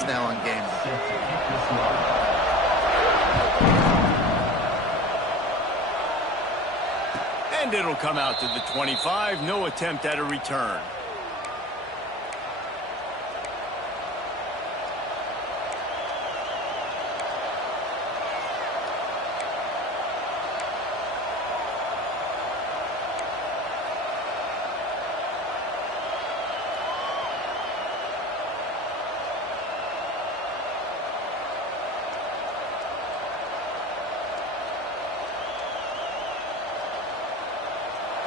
downs now on game day. And it'll come out to the 25. No attempt at a return.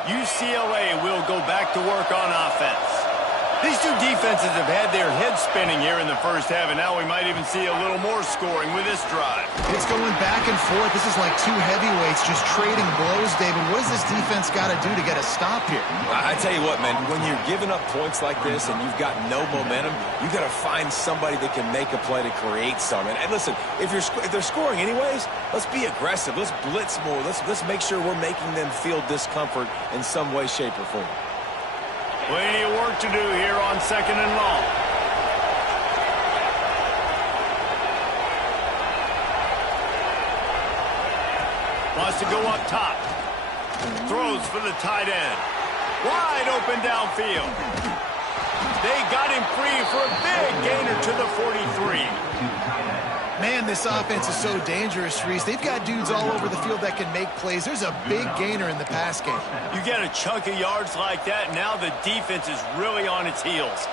UCLA will go back to work on offense. These two defenses have had their heads spinning here in the first half, and now we might even see a little more scoring with this drive. It's going back and forth. This is like two heavyweights just trading blows, David. What does this defense got to do to get a stop here? I tell you what, man, when you're giving up points like this and you've got no momentum, you got to find somebody that can make a play to create some. And listen, if they're scoring anyways, let's be aggressive. Let's blitz more. Let's make sure we're making them feel discomfort in some way, shape, or form. Plenty of work to do here on 2nd and long. Wants to go up top. Throws for the tight end. Wide open downfield. They got him free for a big gainer to the 43. Man, this offense is so dangerous, Reese. They've got dudes all over the field that can make plays. There's a big gainer in the pass game. You get a chunk of yards like that, now the defense is really on its heels.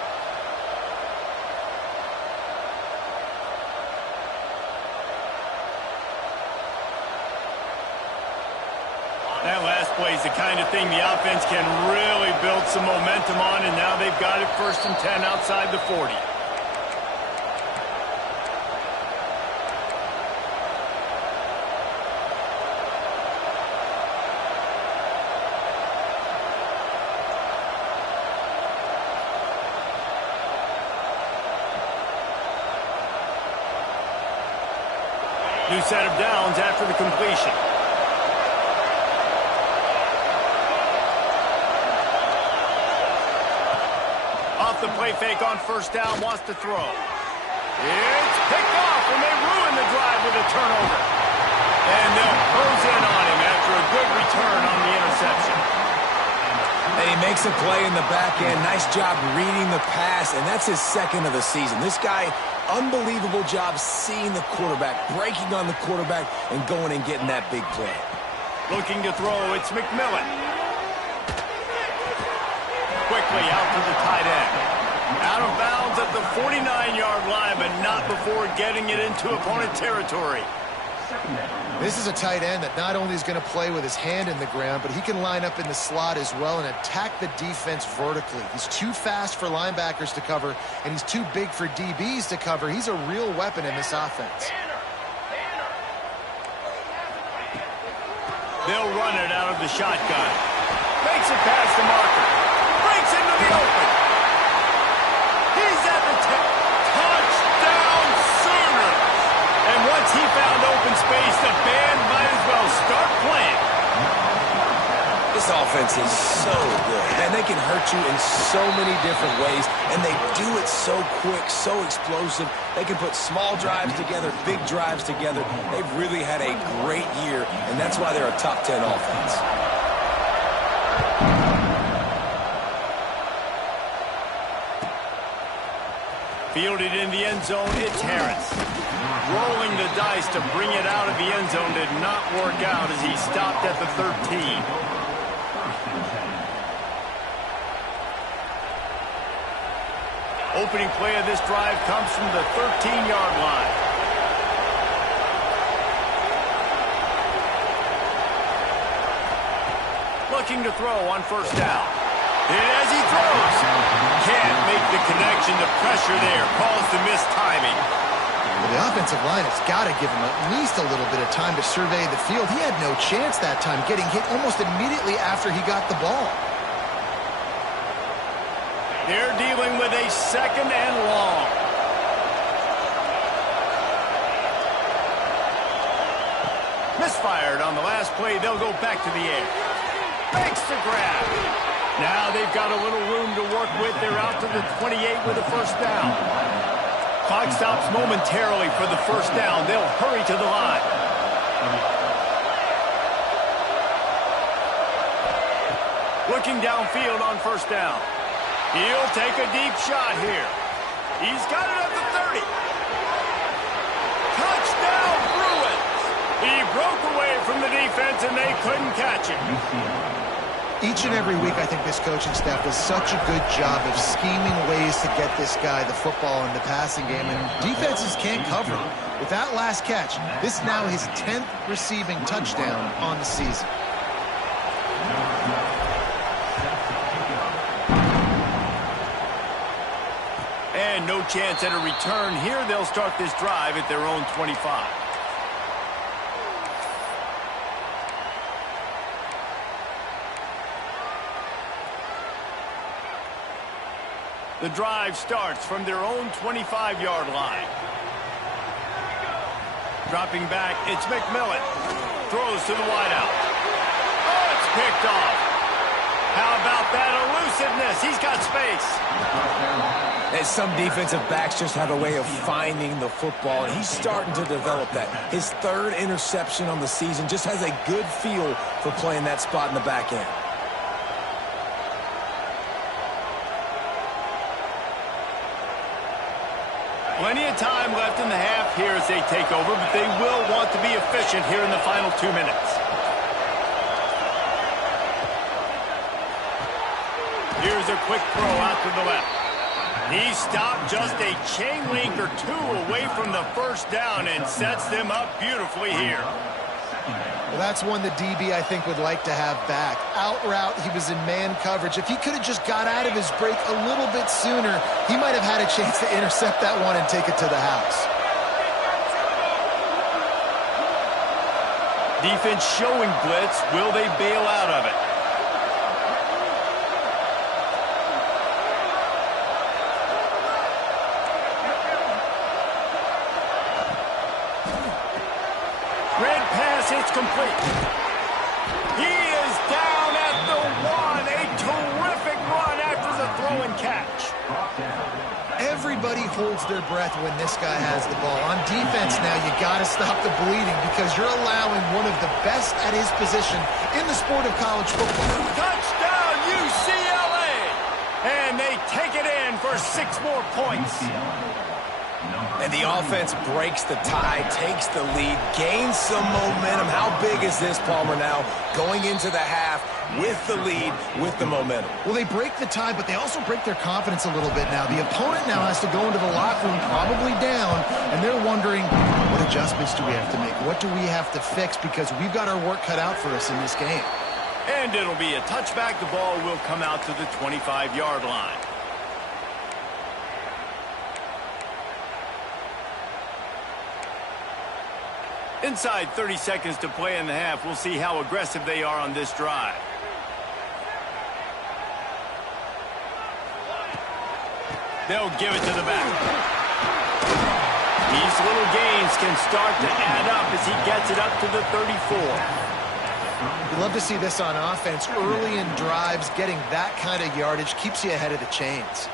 That last play is the kind of thing the offense can really build some momentum on, and now they've got it 1st and 10 outside the 40. New set of downs after the completion. Off the play fake on 1st down, wants to throw. It's picked off, and they ruin the drive with a turnover. And they'll close in on him after a good return on the interception. And he makes a play in the back end. Nice job reading the pass, and that's his 2nd of the season. This guy, unbelievable job seeing the quarterback, breaking on the quarterback, and going and getting that big play. Looking to throw, it's McMillan. Quickly out to the tight end. Out of bounds at the 49-yard line, but not before getting it into opponent territory. This is a tight end that not only is going to play with his hand in the ground, but he can line up in the slot as well and attack the defense vertically. He's too fast for linebackers to cover, and he's too big for DBs to cover. He's a real weapon in this offense. They'll run it out of the shotgun. Makes it past the marker. Breaks into the open. He's at the touchdown Sooners. And once he found open space, the band might as well start playing. This offense is so good, and they can hurt you in so many different ways, and they do it so quick, so explosive. They can put small drives together, big drives together. They've really had a great year, and that's why they're a top 10 offense. Fielded in the end zone, it's Harris. Rolling the dice to bring it out of the end zone did not work out as he stopped at the 13. Opening play of this drive comes from the 13-yard line. Looking to throw on 1st down. And as he throws, can't make the connection. The pressure there caused the missed timing. Well, the offensive line has got to give him at least a little bit of time to survey the field. He had no chance that time, getting hit almost immediately after he got the ball. They're dealing with a 2nd and long. Misfired on the last play. They'll go back to the air. Makes the grab. Now they've got a little room to work with. They're out to the 28 with a 1st down. Clock stops momentarily for the first down. They'll hurry to the line. Looking downfield on first down. He'll take a deep shot here. He's got it at the 30. Touchdown, Bruins! He broke away from the defense, and they couldn't catch him. Each and every week, I think this coaching staff does such a good job of scheming ways to get this guy the football in the passing game, and defenses can't cover him. With that last catch, this is now his 10th receiving touchdown on the season. And no chance at a return here. They'll start this drive at their own 25. The drive starts from their own 25-yard line. Dropping back, it's McMillan. Throws to the wideout. Oh, it's picked off. How about that elusiveness? He's got space. And some defensive backs just have a way of finding the football, and he's starting to develop that. His third interception on the season, just has a good feel for playing that spot in the back end. Plenty of time left in the half here as they take over, but they will want to be efficient here in the final 2 minutes. Here's a quick throw out to the left. He stopped just a chain link or two away from the first down and sets them up beautifully here. Well, that's one the DB, I think, would like to have back. Out route, he was in man coverage. If he could have just got out of his break a little bit sooner, he might have had a chance to intercept that one and take it to the house. Defense showing blitz. Will they bail out of it? Red pass, it's complete. He is down at the 1. A terrific run after the throw and catch. Everybody holds their breath when this guy has the ball. On defense now, you got to stop the bleeding because you're allowing one of the best at his position in the sport of college football. Touchdown, UCLA! And they take it in for 6 more points. And the offense breaks the tie, takes the lead, gains some momentum. How big is this, Palmer, now going into the half with the lead, with the momentum? Well, they break the tie, but they also break their confidence a little bit now. The opponent now has to go into the locker room probably down, and they're wondering, what adjustments do we have to make? What do we have to fix? Because we've got our work cut out for us in this game. And it'll be a touchback. The ball will come out to the 25-yard line. Inside 30 seconds to play in the half. We'll see how aggressive they are on this drive. They'll give it to the back. These little gains can start to add up as he gets it up to the 34. You love to see this on offense. Early in drives, getting that kind of yardage keeps you ahead of the chains.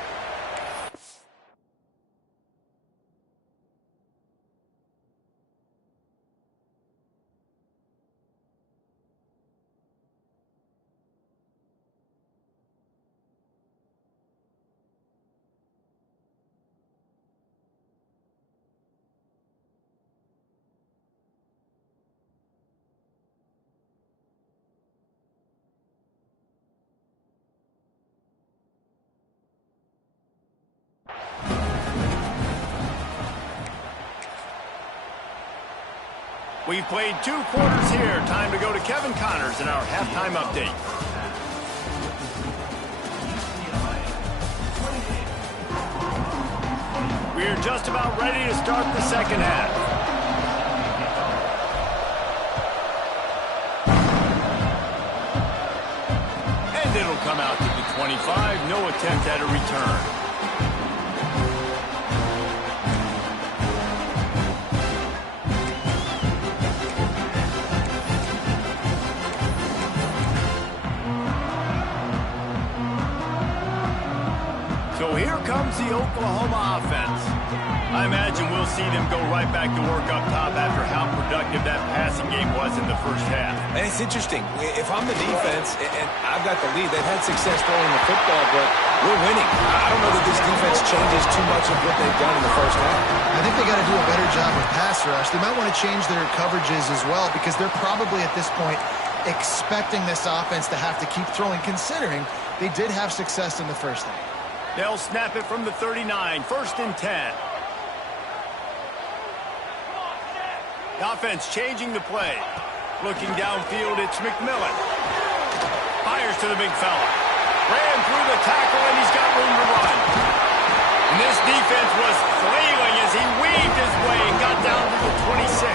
We've played 2 quarters here. Time to go to Kevin Connors in our halftime update. We're just about ready to start the second half. And it'll come out to the 25. No attempt at a return. So here comes the the Oklahoma offense. I imagine we'll see them go right back to work up top after how productive that passing game was in the first half. And it's interesting. If I'm the defense and I've got the lead, they've had success throwing the football, but we're winning. I don't know that this defense changes too much of what they've done in the first half. I think they got to do a better job with pass rush. They might want to change their coverages as well because they're probably at this point expecting this offense to have to keep throwing, considering they did have success in the first half. They'll snap it from the 39, 1st and 10. The offense changing the play. Looking downfield, it's McMillan. Fires to the big fella. Ran through the tackle, and he's got room to run. And this defense was flailing as he weaved his way and got down to the 26.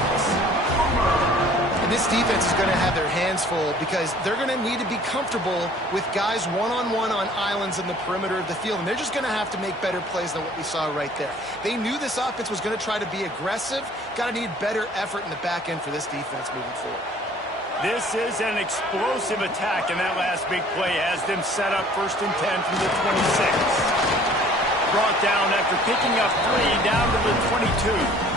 And this defense is going to have their hands full because they're going to need to be comfortable with guys one-on-one on islands in the perimeter of the field. And they're just going to have to make better plays than what we saw right there. They knew this offense was going to try to be aggressive. Got to need better effort in the back end for this defense moving forward. This is an explosive attack, and that last big play has them set up 1st and 10 from the 26. Brought down after picking up 3 down to the 22.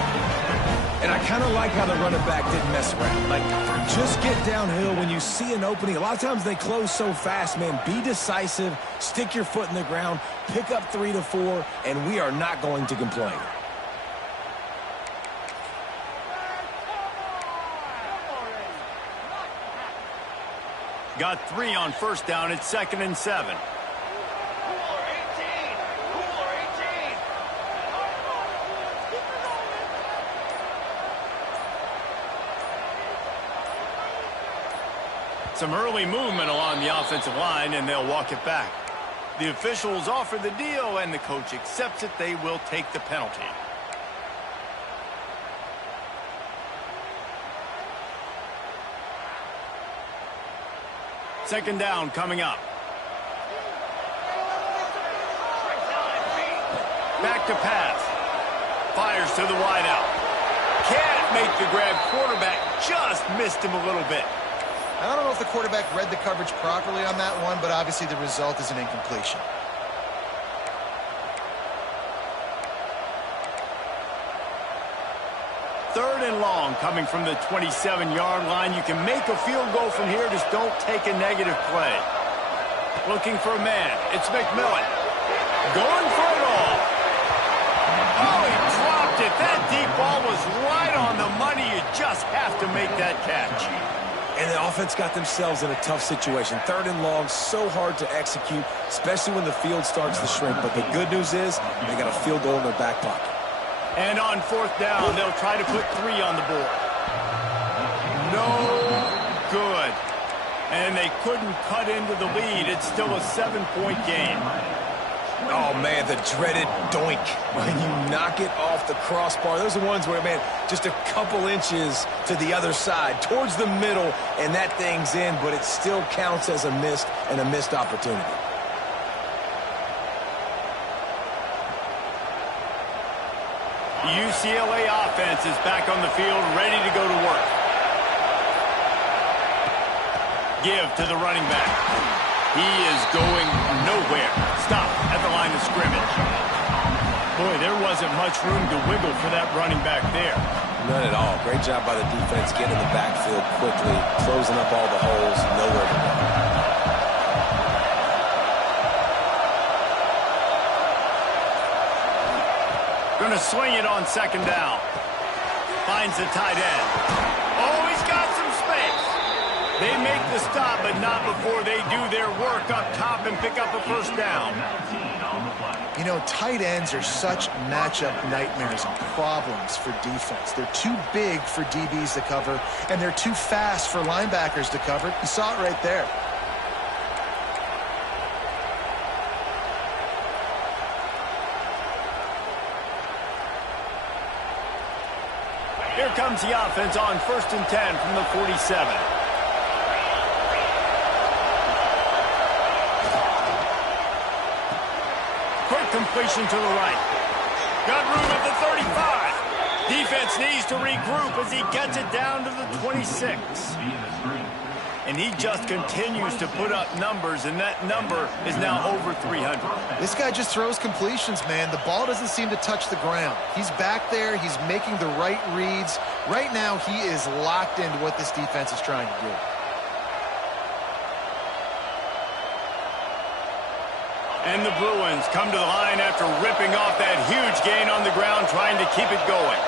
And I kind of like how the running back didn't mess around. Like, just get downhill when you see an opening. A lot of times they close so fast, man. Be decisive, stick your foot in the ground, pick up 3 to 4, and we are not going to complain. Got 3 on 1st down. It's 2nd and 7. Some early movement along the offensive line, and they'll walk it back. The officials offer the deal, and the coach accepts it. They will take the penalty. Second down coming up. Back to pass. Fires to the wideout. Can't make the grab. Quarterback just missed him a little bit. I don't know if the quarterback read the coverage properly on that one, but obviously the result is an incompletion. Third and long coming from the 27-yard line. You can make a field goal from here. Just don't take a negative play. Looking for a man. It's McMillan. Going for it all. Oh, he dropped it. That deep ball was right on the money. You just have to make that catch. And the offense got themselves in a tough situation. 3rd and long, so hard to execute, especially when the field starts to shrink. But the good news is they got a field goal in their back pocket. And on 4th down, they'll try to put 3 on the board. No good. And they couldn't cut into the lead. It's still a 7-point game. Oh, man, the dreaded doink. When you knock it off the crossbar. Those are ones where, man, just a couple inches to the other side, towards the middle, and that thing's in, but it still counts as a missed opportunity. The UCLA offense is back on the field, ready to go to work. Give to the running back. He is going nowhere. Stop at the line of scrimmage. Boy, there wasn't much room to wiggle for that running back there. None at all. Great job by the defense getting in the backfield quickly, closing up all the holes, nowhere to go. Going to swing it on 2nd down. Finds the tight end. Oh, he's got some space. They make the stop, but not before they do their work up top and pick up a 1st down. You know, tight ends are such matchup nightmares and problems for defense. They're too big for DBs to cover, and they're too fast for linebackers to cover. You saw it right there. Here comes the offense on 1st and 10 from the 47. Quick completion to the right. Got room at the 35. Defense needs to regroup as he gets it down to the 26. And he just continues to put up numbers, and that number is now over 300. This guy just throws completions, man. The ball doesn't seem to touch the ground. He's back there. He's making the right reads. Right now, he is locked into what this defense is trying to do. And the Bruins come to the line after ripping off that huge gain on the ground, trying to keep it going.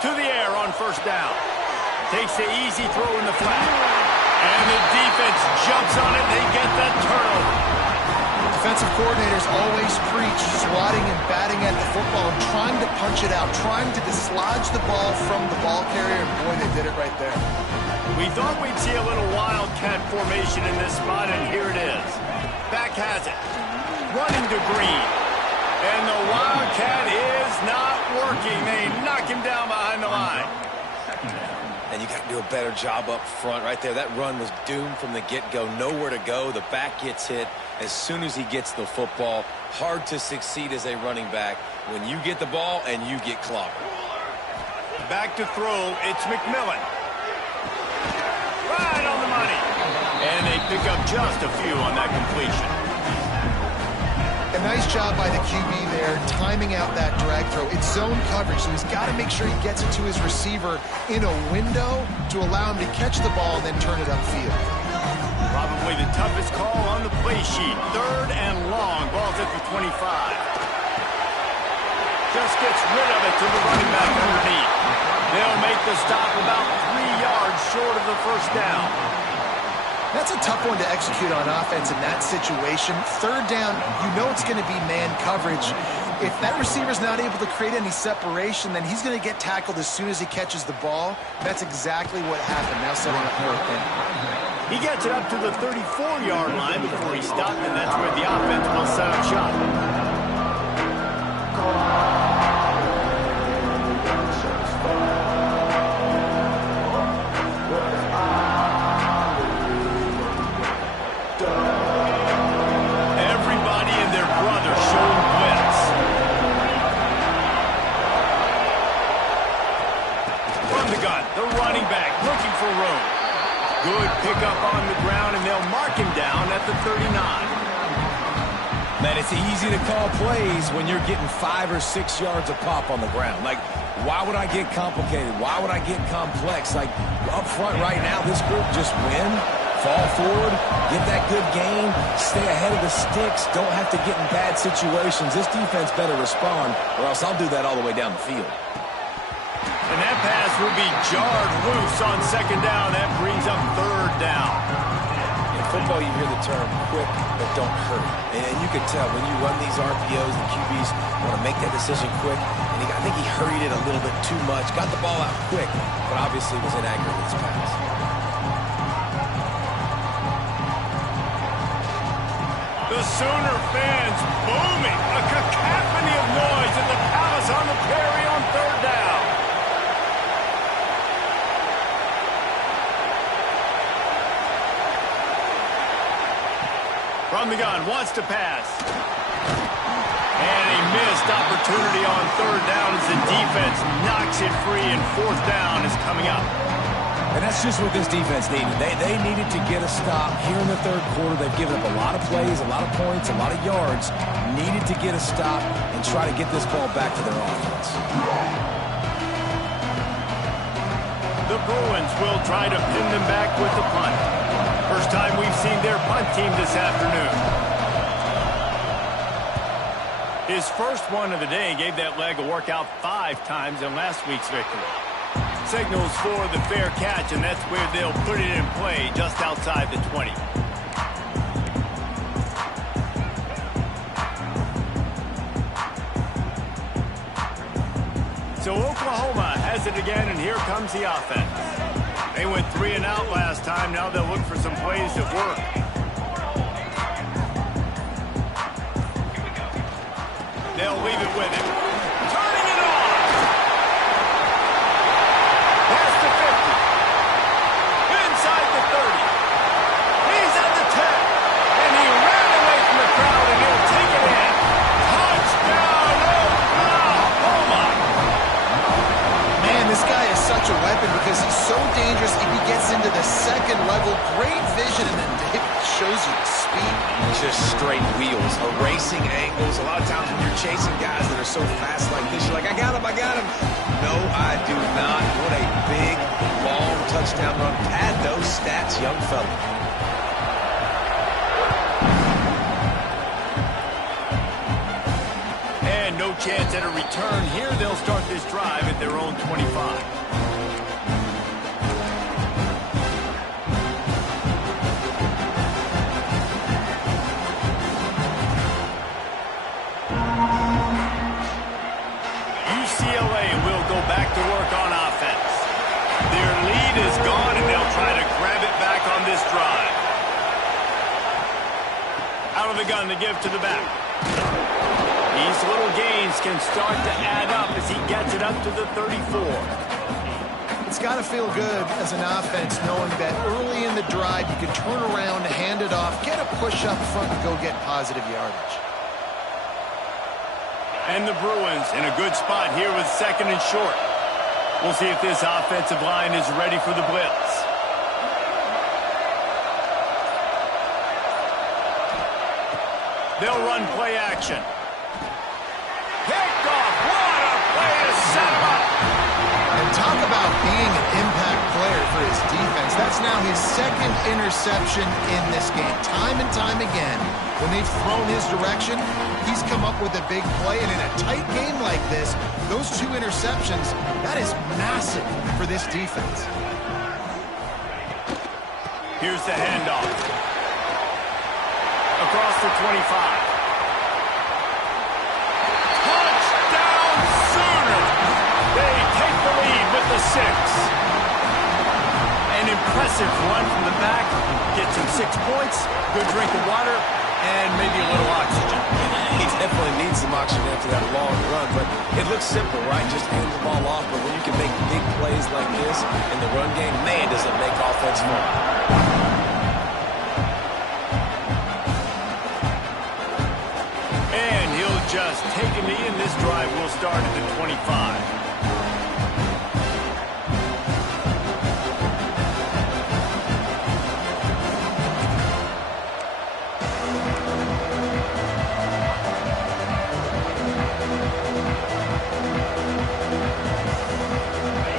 To the air on first down. Takes the easy throw in the flat. And the defense jumps on it. They get the turnover. Defensive coordinators always preach swatting and batting at the football and trying to punch it out, trying to dislodge the ball from the ball carrier, and boy, they did it right there. We thought we'd see a little wildcat formation in this spot, and here it is. Back has it. Running to Green. And the wildcat is not working. They knock him down behind the line. And you got to do a better job up front right there. That run was doomed from the get-go. Nowhere to go. The back gets hit as soon as he gets the football. Hard to succeed as a running back when you get the ball and you get clobbered. Back to throw. It's McMillan. Right on the money. And they pick up just a few on that completion. A nice job by the QB there, timing out that drag throw. It's zone coverage, so he's got to make sure he gets it to his receiver in a window to allow him to catch the ball and then turn it upfield. Probably the toughest call on the play sheet. 3rd and long. Ball's at the 25. Just gets rid of it to the running back underneath. They'll make the stop about 3 yards short of the first down. That's a tough one to execute on offense in that situation. 3rd down, you know it's going to be man coverage. If that receiver's not able to create any separation, then he's going to get tackled as soon as he catches the ball. That's exactly what happened. Now setting up 4th down. He gets it up to the 34-yard line before he stopped, and that's where the offense will set up shop. Good pickup on the ground, and they'll mark him down at the 39. Man, it's easy to call plays when you're getting 5 or 6 yards of pop on the ground. Like, why would I get complicated? Why would I get complex? Like, up front right now, this group just win, fall forward, get that good gain, stay ahead of the sticks, don't have to get in bad situations. This defense better respond, or else I'll do that all the way down the field. And that pass will be jarred loose on 2nd down. That brings up 3rd down. In football, you hear the term quick, but don't hurry. And you can tell when you run these RPOs, the QBs want to make that decision quick. And I think he hurried it a little bit too much. Got the ball out quick, but obviously was inaccurate with his pass. The Sooner fans booming. A cacophony of noise at the Palace on the Prairie on 3rd down. From the gun, wants to pass. And a missed opportunity on 3rd down as the defense knocks it free, and 4th down is coming up. And that's just what this defense needed. They needed to get a stop here in the 3rd quarter. They've given up a lot of plays, a lot of points, a lot of yards. Needed to get a stop and try to get this ball back to their offense. The Bruins will try to pin them back with the punt. First time we've seen their punt team this afternoon. His first one of the day gave that leg a workout 5 times in last week's victory. Signals for the fair catch, and that's where they'll put it in play just outside the 20. So Oklahoma has it again, and here comes the offense. They went 3 and out last time. Now they'll look for some plays that work. They'll leave it with him. Turning it on! Past the 50. Inside the 30. He's at the 10. And he ran away from the crowd, and he'll take it in. great vision, and then David shows you the speed. Just straight wheels, erasing angles. A lot of times when you're chasing guys that are so fast like this, you're like, I got him, I got him. No, I do not. What a big, long touchdown run. Pad those stats, young fella. And no chance at a return here. They'll start this drive at their own 25. UCLA will go back to work on offense. Their lead is gone, and they'll try to grab it back on this drive. Out of the gun to give to the back. These little gains can start to add up as he gets it up to the 34. It's got to feel good as an offense knowing that early in the drive you can turn around, hand it off, get a push up front, and go get positive yardage. And the Bruins in a good spot here with 2nd and short. We'll see if this offensive line is ready for the blitz. They'll run play action. Picked off. What a play to set him up. And talk about being an impact player for his defense. That's now his 2nd interception in this game. Time and time again, when they've thrown his direction, he's come up with a big play. And in a tight game like this, those 2 interceptions, that is massive for this defense. Here's the handoff. Across the 25. Touchdown Sooners! They take the lead with the 6. An impressive run from the back. Gets him 6 points, good drink of water, and maybe a little oxygen. He definitely needs some oxygen after that long run, but it looks simple, right? Just hand the ball off, but when you can make big plays like this in the run game, man, does it make offense fun. And he'll just take a knee, and this drive will start at the 25.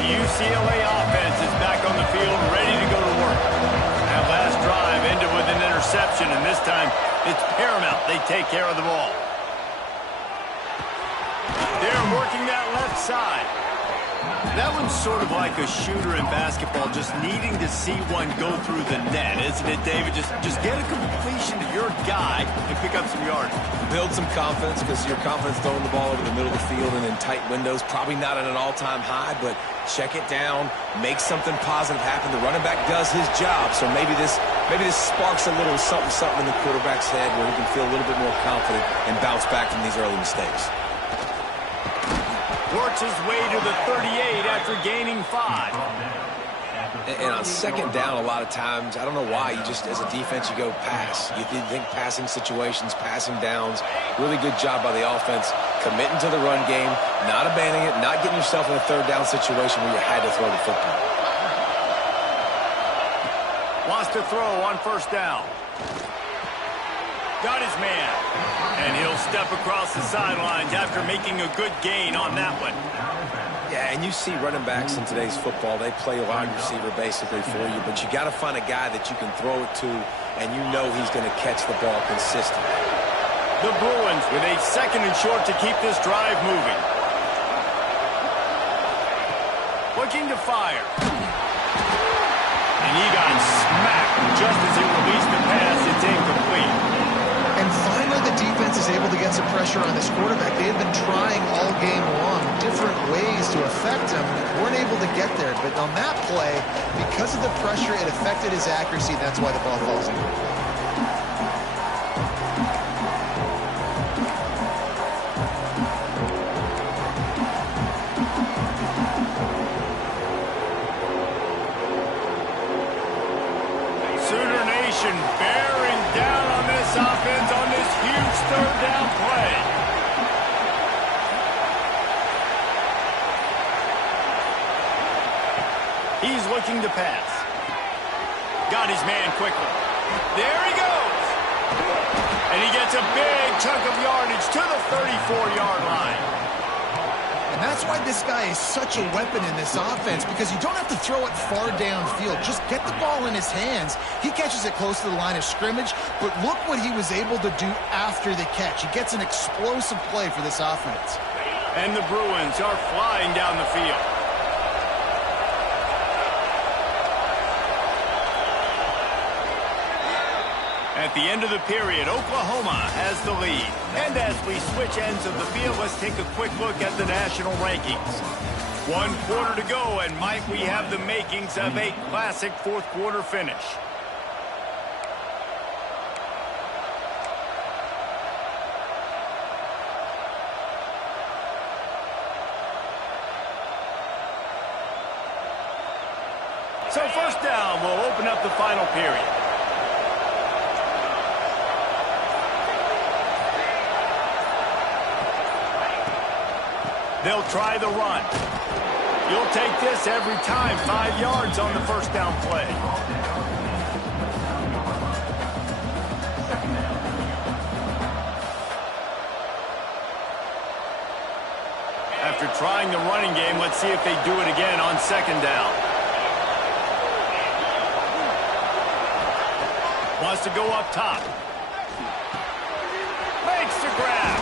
UCLA offense is back on the field, ready to go to work. That last drive ended with an interception, and this time it's paramount they take care of the ball. They're working that left side. That one's sort of like a shooter in basketball, just needing to see one go through the net, isn't it, David? Just get a completion to your guy and pick up some yards. Build some confidence, because your confidence throwing the ball over the middle of the field and in tight windows, probably not at an all-time high, but check it down, make something positive happen. The running back does his job, so maybe this sparks a little something in the quarterback's head where he can feel a little bit more confident and bounce back from these early mistakes. Works his way to the 38 after gaining 5. And on 2nd down, a lot of times, I don't know why, you just, as a defense, you go pass. You think passing situations, passing downs. Really good job by the offense, committing to the run game, not abandoning it, not getting yourself in a 3rd down situation where you had to throw the football. Wants to throw on 1st down. Got his man. And he'll step across the sidelines after making a good gain on that one. Yeah, and you see running backs in today's football, they play a wide receiver basically for you, but you got to find a guy that you can throw it to, and you know he's going to catch the ball consistently. The Bruins with a 2nd and short to keep this drive moving. Looking to fire. And he got smacked just as he released the pass. It's incomplete. And finally, the defense is able to get some pressure on this quarterback. They had been trying all game long different ways to affect him. Weren't able to get there. But on that play, because of the pressure, it affected his accuracy. That's why the ball falls in. Sooner Nation bearing down on this offense on this huge 3rd down play. He's looking to pass. Got his man quickly. There he goes. And he gets a big chunk of yardage to the 34-yard line. And that's why this guy is such a weapon in this offense, because you don't have to throw it far downfield. Just get the ball in his hands. He catches it close to the line of scrimmage, but look what he was able to do after the catch. He gets an explosive play for this offense. And the Bruins are flying down the field. At the end of the period, Oklahoma has the lead. And as we switch ends of the field, let's take a quick look at the national rankings. 1 quarter to go, and might we have the makings of a classic fourth quarter finish. So first down, we'll open up the final period. They'll try the run. You'll take this every time. 5 yards on the first down play. After trying the running game, let's see if they do it again on second down. Wants to go up top. Makes the grab.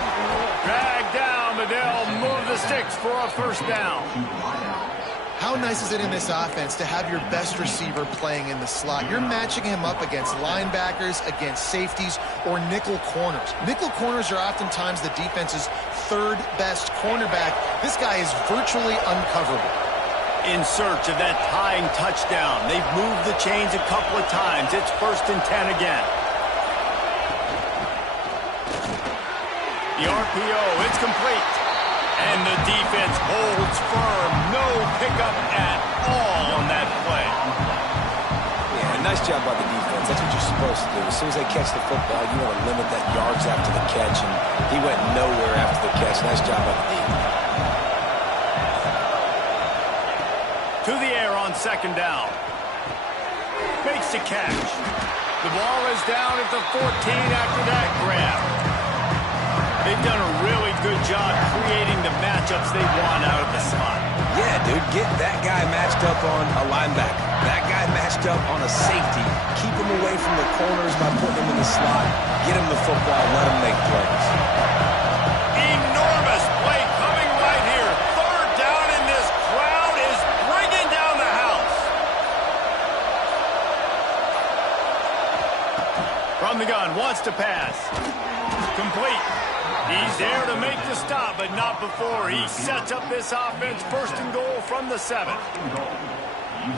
Drag down, but they'll move the sticks for a first down. How nice is it in this offense to have your best receiver playing in the slot? You're matching him up against linebackers, against safeties, or nickel corners. Nickel corners are oftentimes the defense's third best cornerback. This guy is virtually uncoverable. In search of that tying touchdown. They've moved the chains a couple of times. It's 1st and 10 again. The RPO, it's complete. And the defense holds firm. No pickup at all on that play. Yeah, nice job by the defense. That's what you're supposed to do. As soon as they catch the football, you want to limit that yards after the catch, and he went nowhere after the catch. Nice job by the defense. To the air on second down. Makes the catch. The ball is down at the 14 after that grab. They've done a really good job creating the matchups they want out of the slot. Yeah, dude, get that guy matched up on a linebacker. That guy matched up on a safety. Keep him away from the corners by putting him in the slot. Get him the football. Let him make plays. Enormous play coming right here. Third down, and this crowd is bringing down the house. From the gun, wants to pass. Complete. He's there to make the stop, but not before he sets up this offense. 1st and goal from the 7.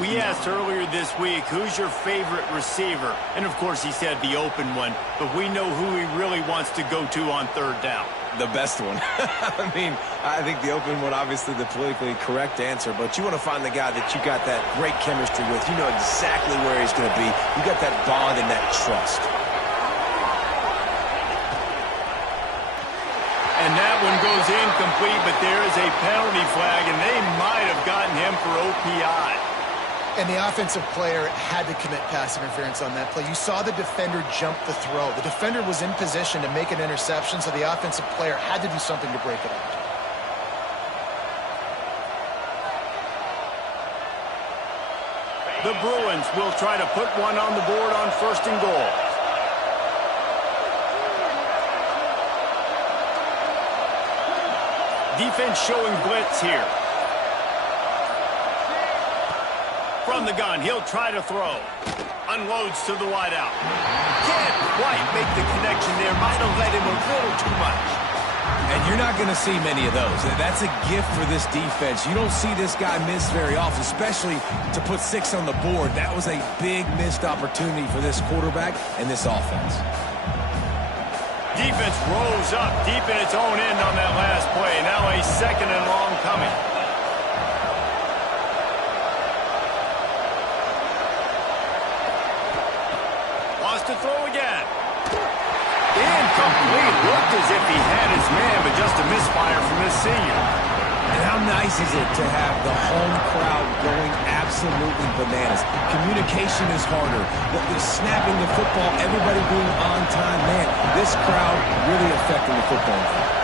We asked earlier this week, who's your favorite receiver? And, of course, he said the open one, but we know who he really wants to go to on third down. The best one. I mean, I think the open one, obviously the politically correct answer, but you want to find the guy that you got that great chemistry with. You know exactly where he's going to be. You got that bond and that trust. And that one goes incomplete, but there is a penalty flag, and they might have gotten him for OPI. And the offensive player had to commit pass interference on that play. You saw the defender jump the throw. The defender was in position to make an interception, so the offensive player had to do something to break it up. The Bruins will try to put one on the board on 1st and goal. Defense showing blitz here. From the gun, he'll try to throw. Unloads to the wideout. Can't quite make the connection there. Might have let him a little too much. And you're not going to see many of those. That's a gift for this defense. You don't see this guy miss very often, especially to put 6 on the board. That was a big missed opportunity for this quarterback and this offense. Defense rose up deep in its own end on that last play. Now a 2nd and long coming. Wants to throw again. Incomplete. Looked as if he had his man, but just a misfire from this senior. And how How nice is it to have the home crowd going absolutely bananas? Communication is harder. The snapping the football, everybody being on time. Man, this crowd really affecting the football game.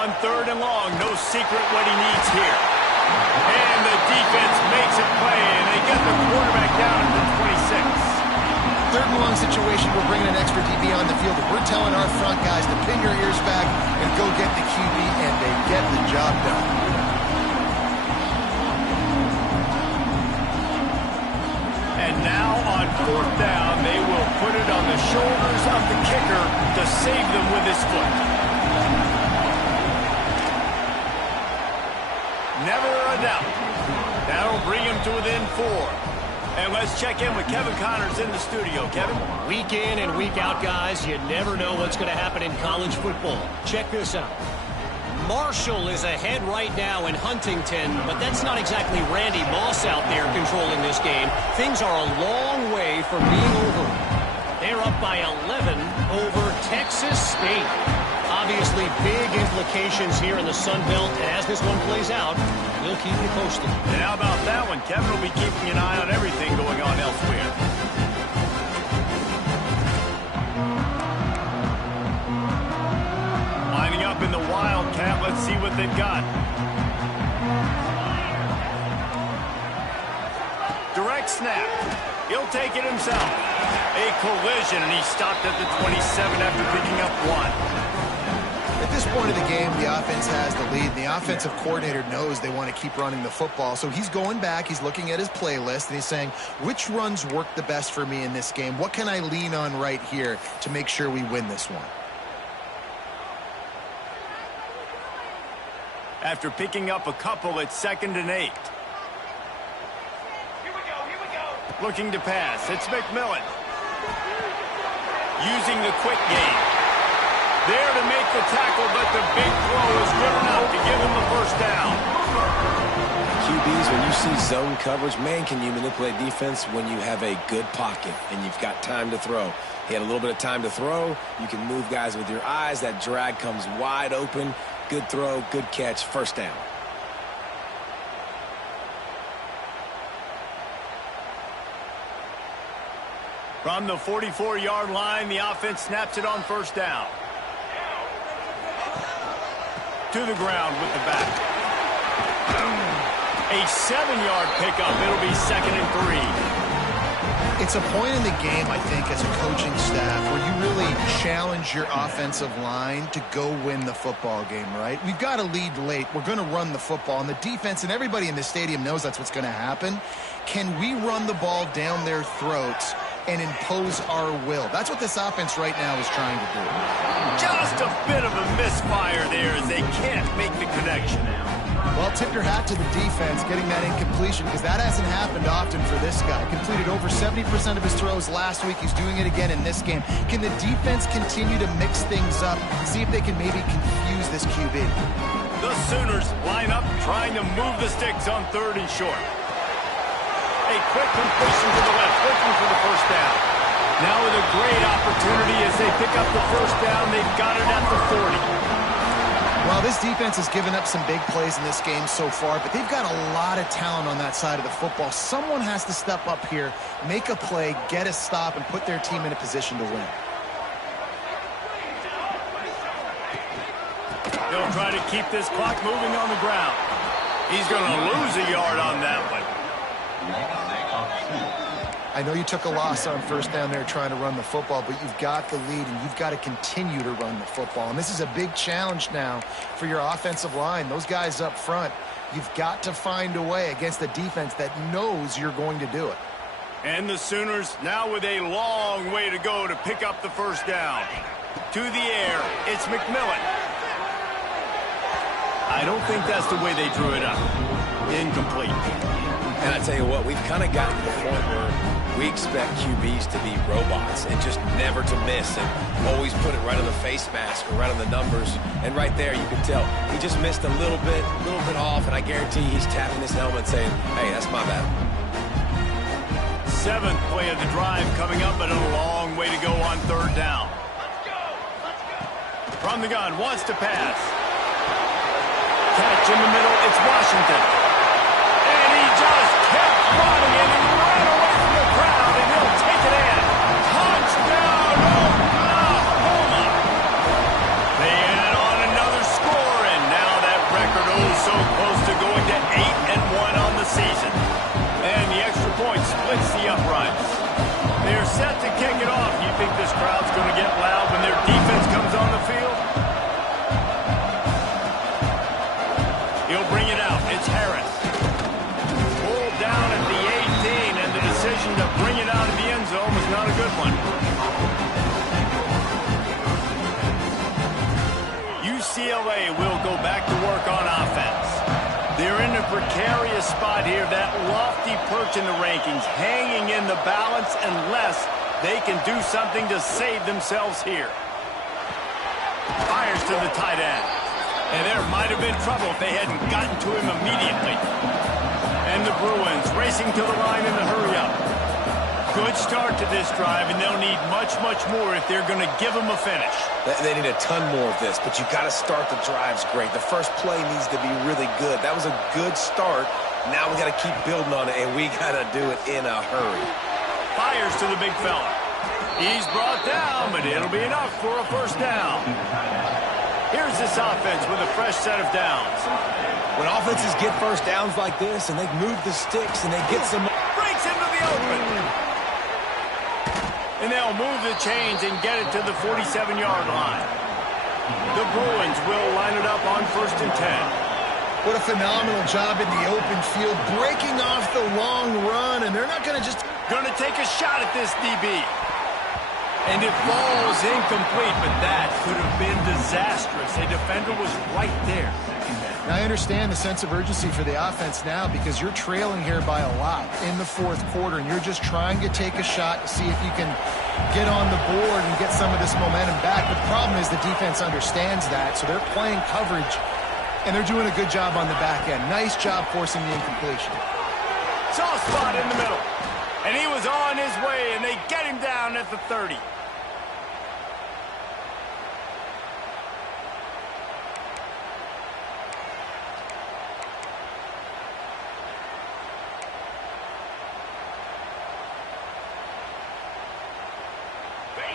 On 3rd and long, no secret what he needs here. And the defense makes it play, and they get the quarterback down to the 26. 3rd and long situation, we're bringing an extra DB on the field. We're telling our front guys to pin your ears back and go get the QB, and they get the job done. And now on 4th down, they will put it on the shoulders of the kicker to save them with his foot. Never a doubt. That'll bring him to within 4. And let's check in with Kevin Connors in the studio. Kevin? Week in and week out, guys, you never know what's going to happen in college football. Check this out. Marshall is ahead right now in Huntington, but that's not exactly Randy Moss out there controlling this game. Things are a long way from being over. They're up by 11 over Texas State. Obviously, big implications here in the Sun Belt, and as this one plays out, we'll keep you posted. And how about that one? Kevin will be keeping an eye on everything going on elsewhere. Lining up in the Wildcat, let's see what they've got. Direct snap. He'll take it himself. A collision, and he stopped at the 27 after picking up 1. At this point of the game, the offense has the lead. The offensive coordinator knows they want to keep running the football. So he's going back, he's looking at his playlist, and he's saying, which runs work the best for me in this game? What can I lean on right here to make sure we win this one? After picking up a couple, it's 2nd and 8. Looking to pass. It's McMillan. Using the quick game. There to make the tackle, but the big throw is good enough to give him the 1st down. QBs, when you see zone coverage, man, can you manipulate defense when you have a good pocket and you've got time to throw. He had a little bit of time to throw. You can move guys with your eyes. That drag comes wide open. Good throw, good catch, 1st down. From the 44-yard line, the offense snaps it on 1st down. To the ground with the back. A 7-yard pickup. It'll be 2nd and 3. It's a point in the game, I think, as a coaching staff where you really challenge your offensive line to go win the football game, right? We've got a lead late. We're going to run the football. And the defense and everybody in the stadium knows that's what's going to happen. Can we run the ball down their throats and impose our will? That's what this offense right now is trying to do. Just a bit of a misfire there as they can't make the connection. Well, tip your hat to the defense getting that incompletion because that hasn't happened often for this guy. Completed over 70% of his throws last week. He's doing it again in this game. Can the defense continue to mix things up, see if they can maybe confuse this QB? The Sooners line up trying to move the sticks on 3rd and short. A quick completion to the left, looking for the 1st down. Now with a great opportunity as they pick up the 1st down, they've got it at the 40. Well, this defense has given up some big plays in this game so far, but they've got a lot of talent on that side of the football. Someone has to step up here, make a play, get a stop, and put their team in a position to win. They'll try to keep this clock moving on the ground. He's going to lose a yard on that one. I know you took a loss on 1st down there trying to run the football, but you've got the lead, and you've got to continue to run the football. And this is a big challenge now for your offensive line. Those guys up front, you've got to find a way against a defense that knows you're going to do it. And the Sooners now with a long way to go to pick up the 1st down. To the air, it's McMillan. I don't think that's the way they drew it up. Incomplete. And I tell you what, we've kind of gotten to the point where We expect QBs to be robots and just never to miss and always put it right on the face mask or right on the numbers. And right there, you can tell he just missed a little bit off, and I guarantee he's tapping his helmet saying, hey, that's my bad. 7th play of the drive coming up, but a long way to go on 3rd down. From the gun, wants to pass. Catch in the middle, it's Washington. And he just kept running, and he ran away from the crowd, and he'll take it in. Touchdown, Oklahoma! They add on another score, and now that record so close to going to 8-1 on the season. And the extra point splits the uprights. They're set to kick it off. You think this crowd's going to get loud when their defense comes on the field? He'll bring it out. It's Harris. Pulled down at the 18, and the decision to bring it out of the end zone was not a good one. UCLA will go back to work on offense. They're in a precarious spot here, that lofty perch in the rankings, hanging in the balance unless they can do something to save themselves here. Fires to the tight end. And there might have been trouble if they hadn't gotten to him immediately. And the Bruins racing to the line in the hurry-up. Good start to this drive, and they'll need much, much more if they're going to give them a finish. They need a ton more of this, but you got to start the drives great. The first play needs to be really good. That was a good start. Now we got to keep building on it, and we got to do it in a hurry. Fires to the big fella. He's brought down, but it'll be enough for a 1st down. Here's this offense with a fresh set of downs. When offenses get 1st downs like this, and they move the sticks, and they get some... Breaks into the open. And they'll move the chains and get it to the 47-yard line. The Bruins will line it up on 1st and 10. What a phenomenal job in the open field, breaking off the long run, and they're not going to just... Going to take a shot at this DB. And it falls incomplete, but that could have been disastrous. A defender was right there. Now, I understand the sense of urgency for the offense now because you're trailing here by a lot in the 4th quarter, and you're just trying to take a shot to see if you can get on the board and get some of this momentum back. But the problem is the defense understands that, so they're playing coverage, and they're doing a good job on the back end. Nice job forcing the incompletion. Soft spot in the middle. And he was on his way, and they get him down at the 30.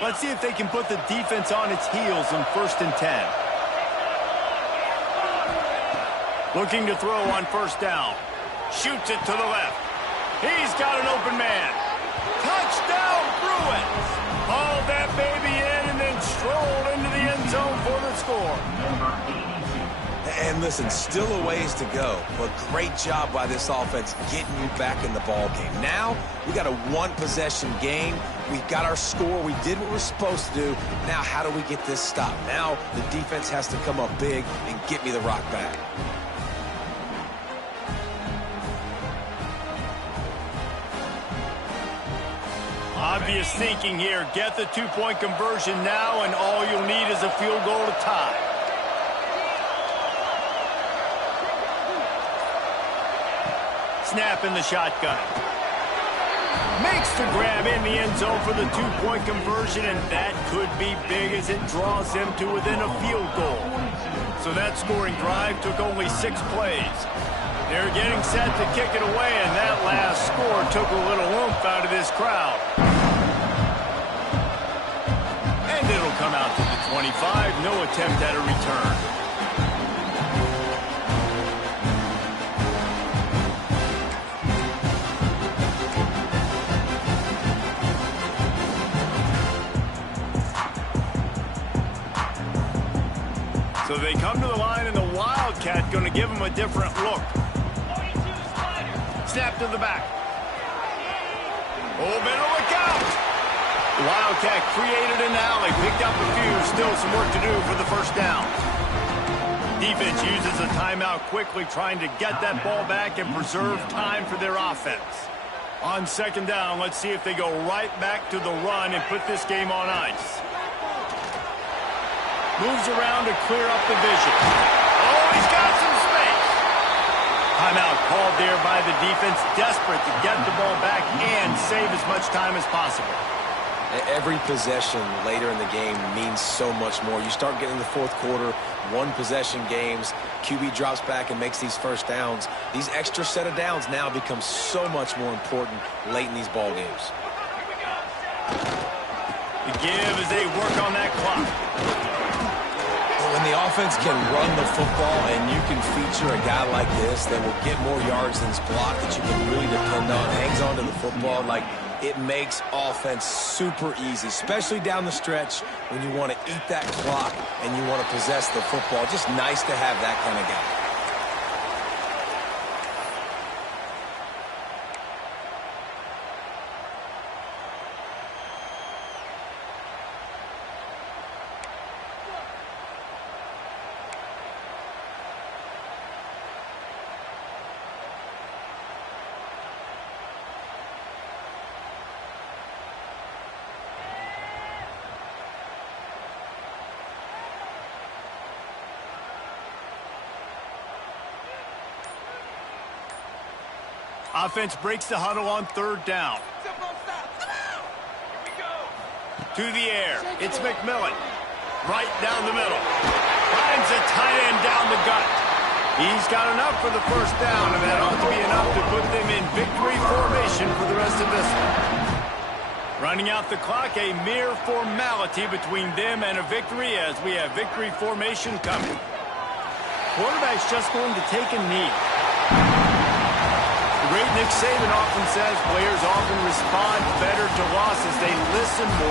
Let's see if they can put the defense on its heels in 1st and 10. Looking to throw on 1st down. Shoots it to the left. He's got an open man. Touchdown, Bruins! Hauled that baby in and then strolled into the end zone for the score. And listen, still a ways to go, but great job by this offense getting you back in the ball game. Now, we got a 1-possession game. We got our score. We did what we're supposed to do. Now, how do we get this stopped? Now, the defense has to come up big and get me the rock back. Obvious thinking here. Get the 2-point conversion now, and all you'll need is a field goal to tie. Snap in the shotgun. Makes the grab in the end zone for the 2-point conversion, and that could be big as it draws them to within a field goal. So that scoring drive took only 6 plays. They're getting set to kick it away, and that last score took a little oomph out of this crowd. And it'll come out to the 25. No attempt at a return. So they come to the line, and the Wildcat going to give them a different look. Snap to the back. Oh, better look out. The Wildcat created an alley, picked up a few. Still some work to do for the 1st down. Defense uses a timeout quickly, trying to get that ball back and preserve time for their offense. On second down, let's see if they go right back to the run and put this game on ice. Moves around to clear up the vision. Oh, he's got some space. Timeout called there by the defense, desperate to get the ball back and save as much time as possible. Every possession later in the game means so much more. You start getting the fourth quarter, one-possession games, QB drops back and makes these first downs. These extra set of downs now become so much more important late in these ball games. The give as they work on that clock. When the offense can run the football and you can feature a guy like this that will get more yards than his block that you can really depend on, hangs on to the football, like it makes offense super easy, especially down the stretch when you want to eat that clock and you want to possess the football. Just nice to have that kind of guy. Offense breaks the huddle on third down. To the air. It's McMillan. Right down the middle. Finds a tight end down the gut. He's got enough for the first down, and that ought to be enough to put them in victory formation for the rest of this one. Running out the clock, a mere formality between them and a victory as we have victory formation coming. Quarterback's just going to take a knee. The great Nick Saban often says players often respond better to losses. They listen more.